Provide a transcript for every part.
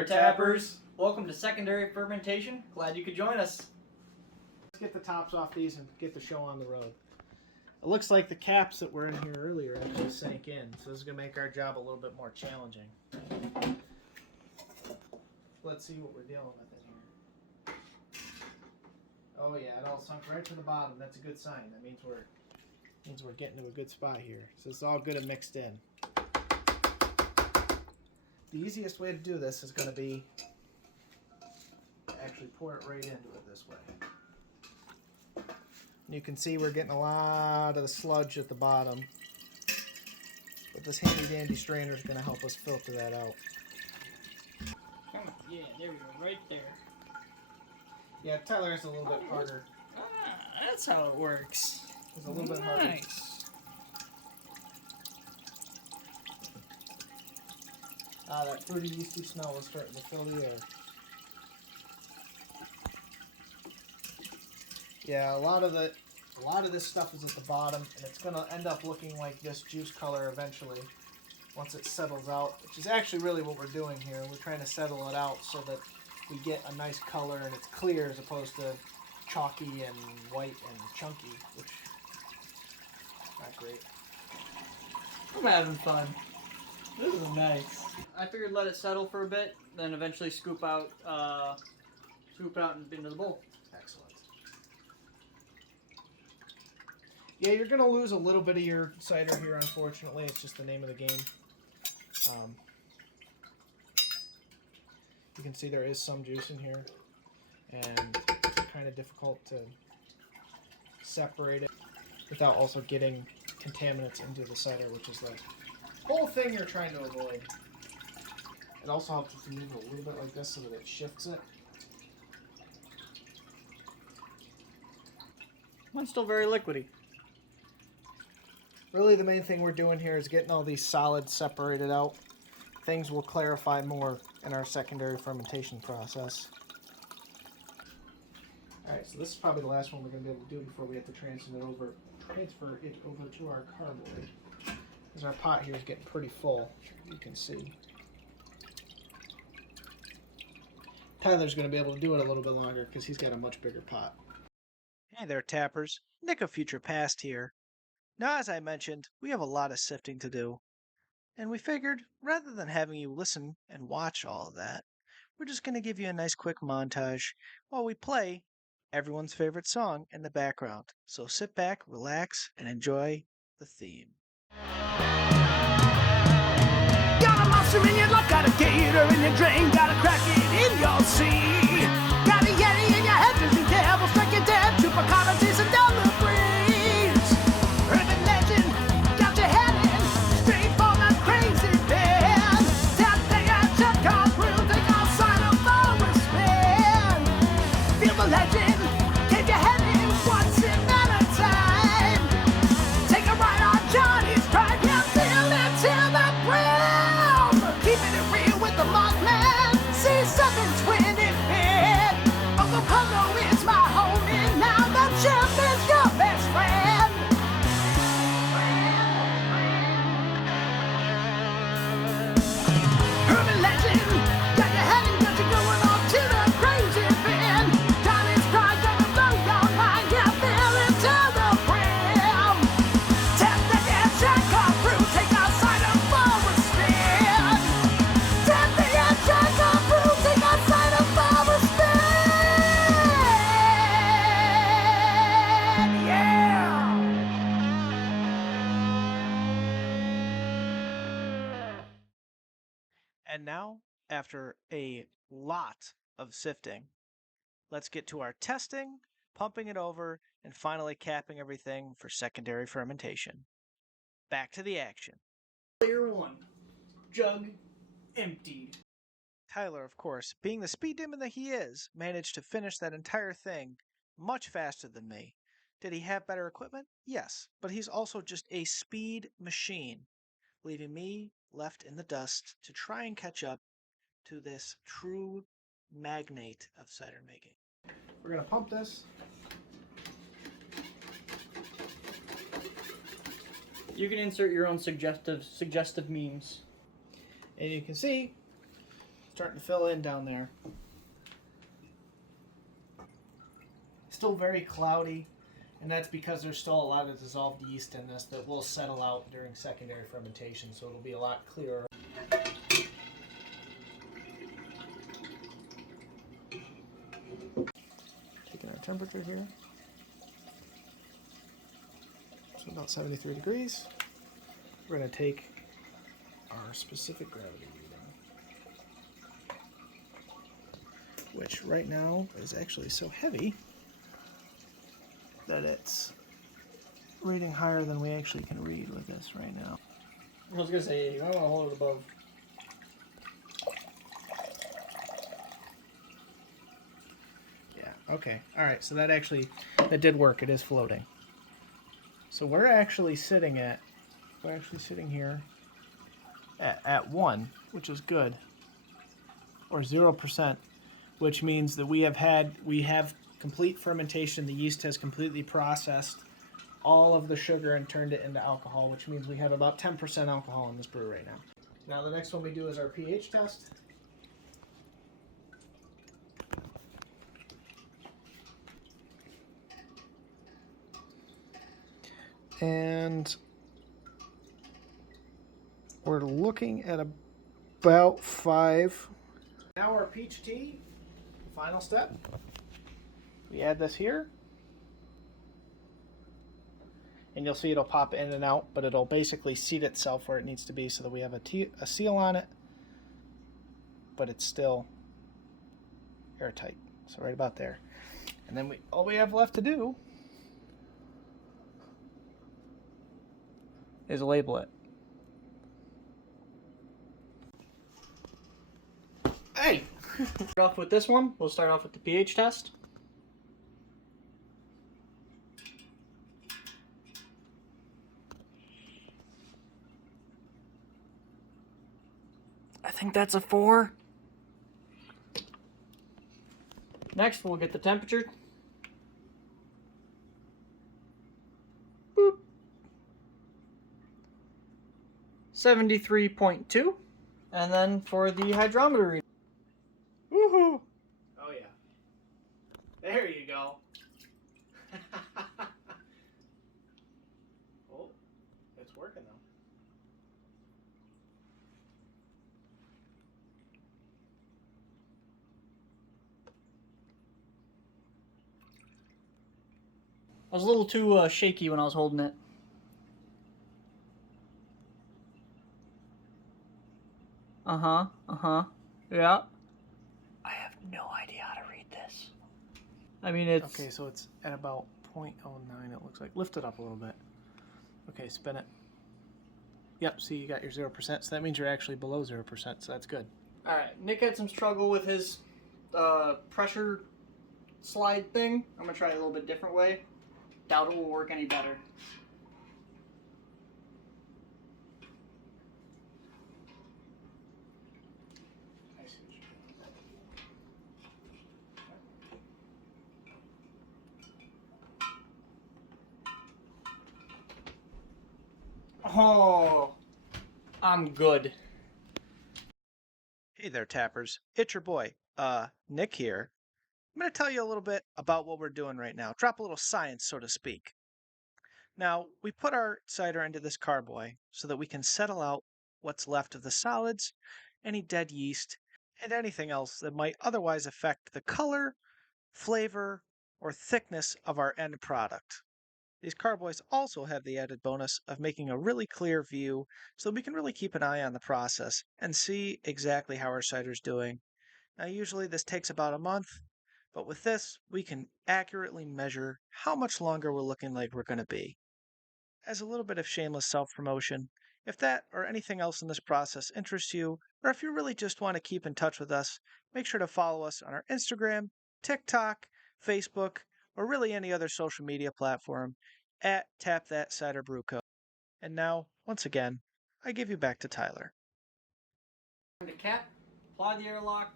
there, tappers! Welcome to Secondary Fermentation. Glad you could join us. Let's get the tops off these and get the show on the road. It looks like the caps that were in here earlier actually sank in, so this is going to make our job a little bit more challenging. Let's see what we're dealing with in here. Oh yeah, it all sunk right to the bottom. That's a good sign. That means we're getting to a good spot here. So it's all good and mixed in. The easiest way to do this is going to be to actually pour it right into it this way. And you can see we're getting a lot of the sludge at the bottom. But this handy dandy strainer is going to help us filter that out. Yeah, there we go, right there. Yeah, Tyler is a little bit harder. Ah, that's how it works. It's a little bit harder. Nice. Ah, that fruity yeasty smell is starting to fill the air. Yeah, a lot of this stuff is at the bottom, and it's going to end up looking like this juice color eventually once it settles out, which is actually really what we're doing here. We're trying to settle it out so that we get a nice color and it's clear as opposed to chalky and white and chunky, which is not great. I'm having fun. This is nice. I figured let it settle for a bit, then eventually scoop out into the bowl. Excellent. Yeah, you're going to lose a little bit of your cider here, unfortunately. It's just the name of the game. You can see there is some juice in here, and it's kind of difficult to separate it without also getting contaminants into the cider, which is the whole thing you're trying to avoid. It also helps if you move it a little bit like this so that it shifts it. Mine's still very liquidy. Really, the main thing we're doing here is getting all these solids separated out. Things will clarify more in our secondary fermentation process. Alright, so this is probably the last one we're going to be able to do before we have to transfer it over to our carboy. Because our pot here is getting pretty full, you can see. Tyler's going to be able to do it a little bit longer because he's got a much bigger pot. Hey there, tappers. Nick of Future Past here. Now, as I mentioned, we have a lot of sifting to do. And we figured, rather than having you listen and watch all of that, we're just going to give you a nice quick montage while we play everyone's favorite song in the background. So sit back, relax, and enjoy the theme. Got a monster in your luck, got a gator in your drain, got a kraken in your sea. Got a yeti in your head, there's a devil strike you dead, chupacabra chasing down the breeze. Urban legend, got your head in, straight for the crazy band. That thing I check on through, take all sign of our spin. Feel the legend, keep your head in, once in at a time. Take a ride on Johnny's drive, yeah, feel it till the brim. Keeping it real with the Mothman, C720 bit. Uncle Polo is my homie, now the chef is your best friend. Urban legend, got your head and got you going on to the crazy bin. Johnny's pride gonna blow your mind, yeah, feel it till the brim. Tap the gas, jack off through, take outside of for a spin. Tap the gas, jack off through, take outside of for a spin. Yeah. And now, after a lot of sifting, let's get to our testing, pumping it over, and finally capping everything for secondary fermentation. Back to the action. Layer 1. Jug emptied. Tyler, of course, being the speed demon that he is, managed to finish that entire thing much faster than me. Did he have better equipment? Yes, but he's also just a speed machine, leaving me left in the dust to try and catch up to this true magnate of cider making. We're going to pump this. You can insert your own suggestive memes. And you can see Starting to fill in down there. Still very cloudy, and that's because there's still a lot of dissolved yeast in this that will settle out during secondary fermentation, so it'll be a lot clearer. Taking our temperature here. So about 73 degrees. We're going to take our specific gravity reading, which right now is actually so heavy that it's reading higher than we actually can read with this right now. I was gonna say, you might want to hold it above. Yeah, okay. Alright, so that did work. It is floating. So we're actually sitting here at 1, which is good. Or 0%, which means that we have complete fermentation. The yeast has completely processed all of the sugar and turned it into alcohol, which means we have about 10% alcohol in this brew right now. Now the next one we do is our pH test. And we're looking at about 5. Now our peach tea, final step. We add this here. And you'll see it'll pop in and out, but it'll basically seat itself where it needs to be so that we have a seal on it, but it's still airtight. So right about there. And then all we have left to do is label it. Hey! Start off with this one. We'll start off with the pH test. I think that's a 4. Next, we'll get the temperature. Boop. 73.2. And then for the hydrometer reading. Woohoo! Oh yeah. There you go. Oh, it's working though. I was a little too shaky when I was holding it. Yeah. I have no idea how to read this. I mean, it's... Okay, so it's at about 0.09, it looks like. Lift it up a little bit. Okay, spin it. Yep, see, you got your 0%, so that means you're actually below 0%, so that's good. Alright, Nick had some struggle with his pressure slide thing. I'm going to try it a little bit different way. Doubt it will work any better. I see what you're doing. Oh, I'm good. Hey there, tappers. It's your boy, Nick here. I'm going to tell you a little bit about what we're doing right now. Drop a little science, so to speak. Now, we put our cider into this carboy so that we can settle out what's left of the solids, any dead yeast, and anything else that might otherwise affect the color, flavor, or thickness of our end product. These carboys also have the added bonus of making a really clear view so that we can really keep an eye on the process and see exactly how our cider's doing. Now, usually this takes about a month, but with this, we can accurately measure how much longer we're looking like we're going to be. As a little bit of shameless self-promotion, if that or anything else in this process interests you, or if you really just want to keep in touch with us, make sure to follow us on our Instagram, TikTok, Facebook, or really any other social media platform at Tap That Cider Brew Co. And now, once again, I give you back to Tyler. Time to cap, apply the airlock,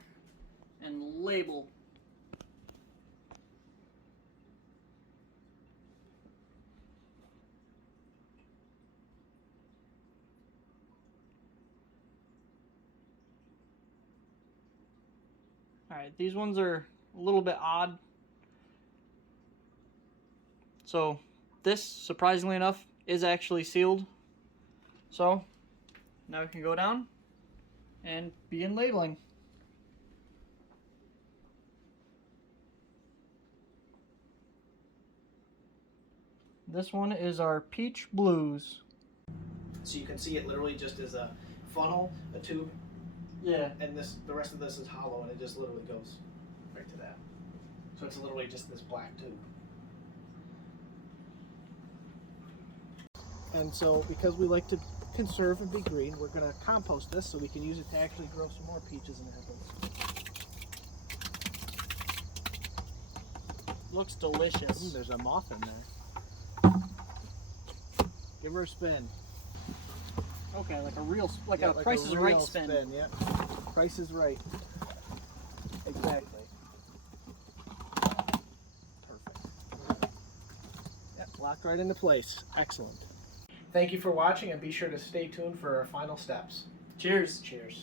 and label. Alright, these ones are a little bit odd. So this, surprisingly enough, is actually sealed. So now we can go down and begin labeling. This one is our Peach Blues. So you can see it literally just as a funnel, a tube, Yeah. and the rest of this is hollow, and it just literally goes right to that. So it's literally just this black tube. And so because we like to conserve and be green, we're going to compost this so we can use it to actually grow some more peaches and apples. Looks delicious. There's a moth in there. Give her a spin. Okay, like a real, like Yeah, a Price is Right real spin. Yeah. Price is Right. Exactly. Perfect. Yep, locked right into place. Excellent. Thank you for watching, and be sure to stay tuned for our final steps. Cheers. Cheers.